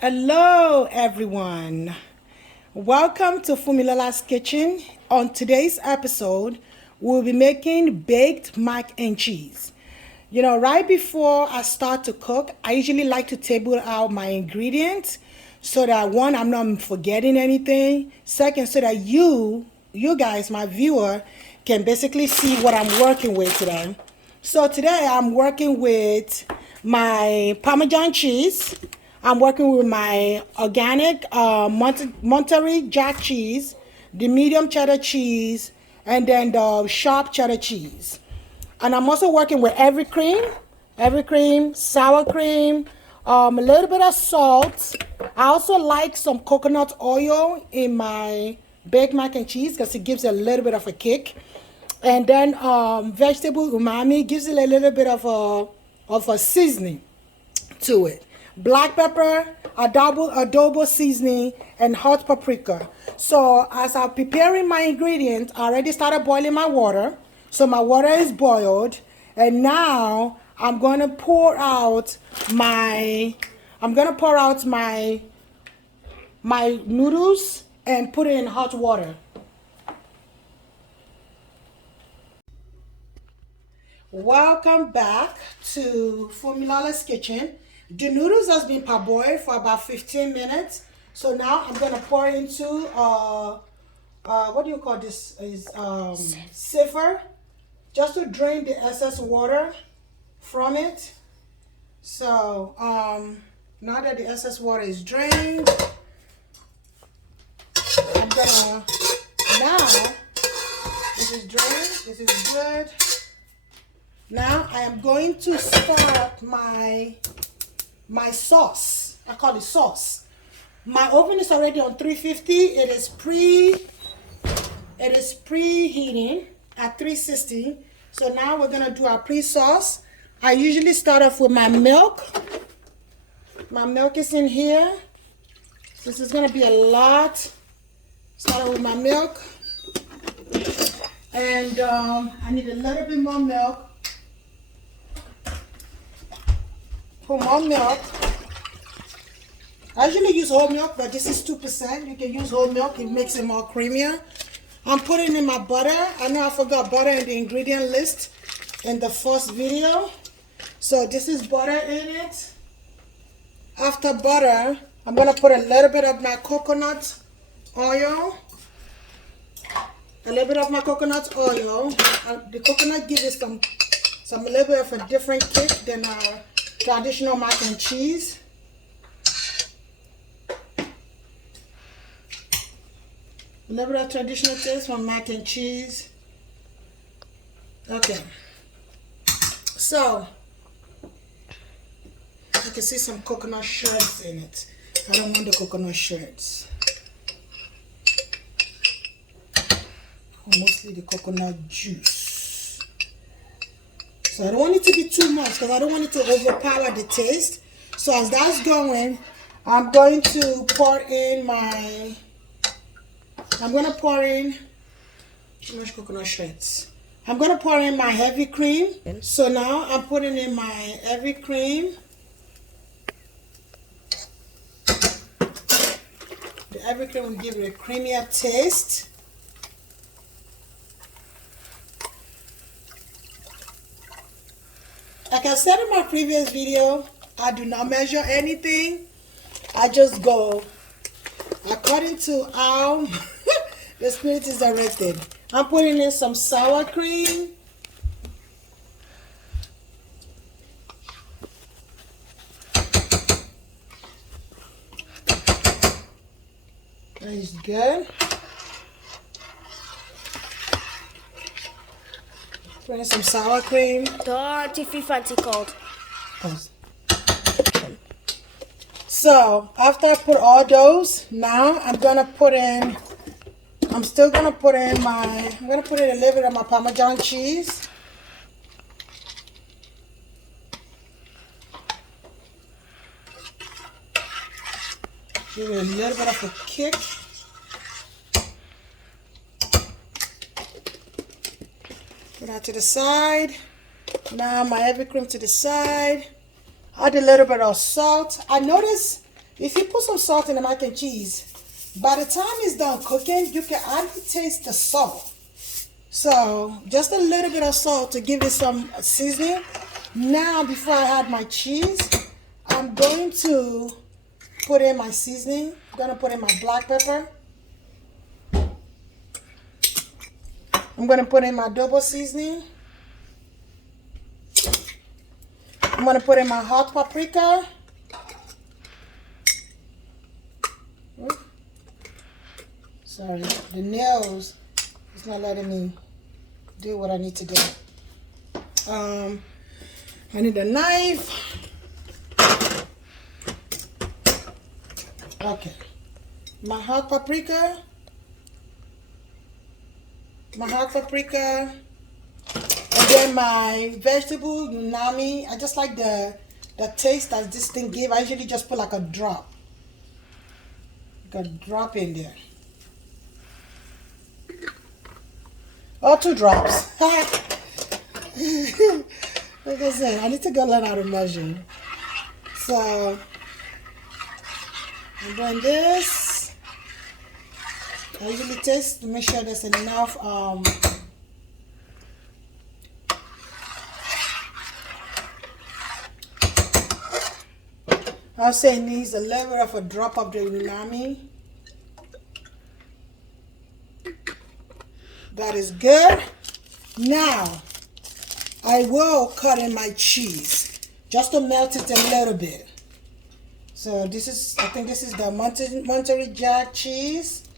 Hello, everyone. Welcome to Fumilola's Kitchen. On today's episode, we'll be making baked mac and cheese. Right before I start to cook, I usually like to table out my ingredients so that one, I'm not forgetting anything. Second, so that you guys, my viewer, can basically see what I'm working with today. So today I'm working with my Parmesan cheese. I'm working with my organic Monterey Jack cheese, the medium cheddar cheese, and then the sharp cheddar cheese. And I'm also working with every cream, sour cream, a little bit of salt. I also like some coconut oil in my baked mac and cheese because it gives a little bit of a kick. And then vegetable umami gives it a little bit of a seasoning to it. Black pepper, adobo seasoning, and hot paprika. So as I'm preparing my ingredients, I already started boiling my water. So my water is boiled, and now I'm gonna pour out my noodles and put it in hot water. Welcome back to Fumilola's Kitchen. The noodles has been parboiled for about 15 minutes. So now I'm gonna pour into what do you call this? Is sieve, just to drain the excess water from it. So now that the excess water is drained, I'm gonna now this is drained. This is good. Now I am going to start my sauce. I call it sauce. My oven is already on 350. It is preheating at 360. So now we're gonna do our pre-sauce. I usually start off with my milk. My milk is in here. This is gonna be a lot. Start with my milk. And I need a little bit more milk. Put more milk. I usually use whole milk, but this is 2%. You can use whole milk. It makes it more creamier. I'm putting in my butter. I know I forgot butter in the ingredient list in the first video. So this is butter in it. After butter, I'm going to put a little bit of my coconut oil. A little bit of my coconut oil. The coconut gives it a little bit of a different kick than our traditional mac and cheese. A little bit of traditional taste from mac and cheese. Okay. So, you can see some coconut shards in it. I don't want the coconut shards. Mostly the coconut juice. So I don't want it to be too much because I don't want it to overpower the taste. So as that's going, I'm going to pour in too much coconut shreds. I'm going to pour in my heavy cream. So now I'm putting in my heavy cream. The heavy cream will give it a creamier taste. Like I said in my previous video, I do not measure anything. I just go according to how the spirit is directed. I'm putting in some sour cream. That is good. Putting some sour cream. Dirty fancy called. So after I put all those, now I'm gonna put in a little bit of my Parmesan cheese. Give it a little bit of a kick. Put that to the side. Now my heavy cream to the side. Add a little bit of salt. I notice if you put some salt in the mac and cheese, by the time it's done cooking, you can already taste the salt. So just a little bit of salt to give it some seasoning. Now, before I add my cheese, I'm going to put in my seasoning. I'm going to put in my black pepper. I'm going to put in my adobo seasoning. I'm going to put in my hot paprika. Sorry, the nails is not letting me do what I need to do. I need a knife. Okay. My hot paprika. And then my vegetable unami. I just like the taste that this thing gives. I usually just put like a drop. Like a drop in there. Or 2 drops. Like I said, I need to go learn how to measure. So I'm doing this. I usually taste to make sure there's enough I'll say it needs a level of a drop of the umami. That is good. Now, I will cut in my cheese just to melt it a little bit. So this is, I think this is the Monterey Jack cheese.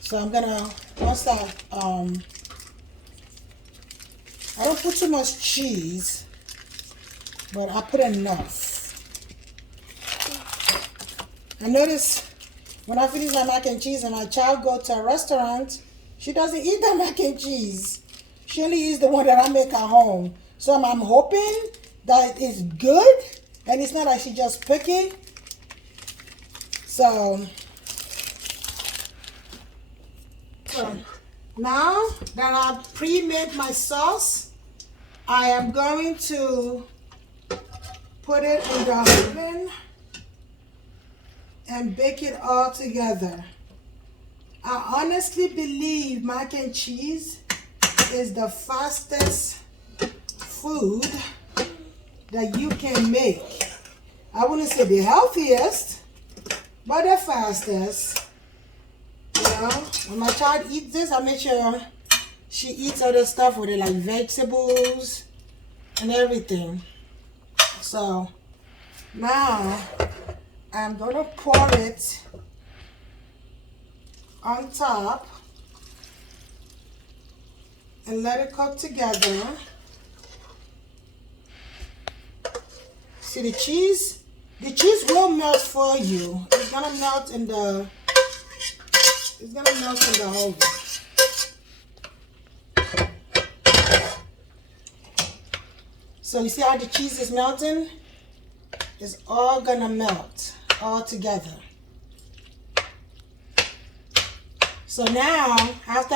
So I'm gonna, once I don't put too much cheese, but I put enough. I notice when I finish my mac and cheese and my child go to a restaurant, she doesn't eat the mac and cheese. She only eats the one that I make at home. So I'm hoping that it's good and it's not like she just picky. So now that I've pre-made my sauce, I am going to put it in the oven and bake it all together. I honestly believe mac and cheese is the fastest food that you can make. I wouldn't say the healthiest, but the fastest. You know, when my child eats this, I make sure she eats other stuff with it, like vegetables and everything. So now I'm gonna pour it on top and let it cook together. See the cheese? The cheese will melt for you. It's gonna melt in the oven. So you see how the cheese is melting? It's all gonna melt all together. So now, after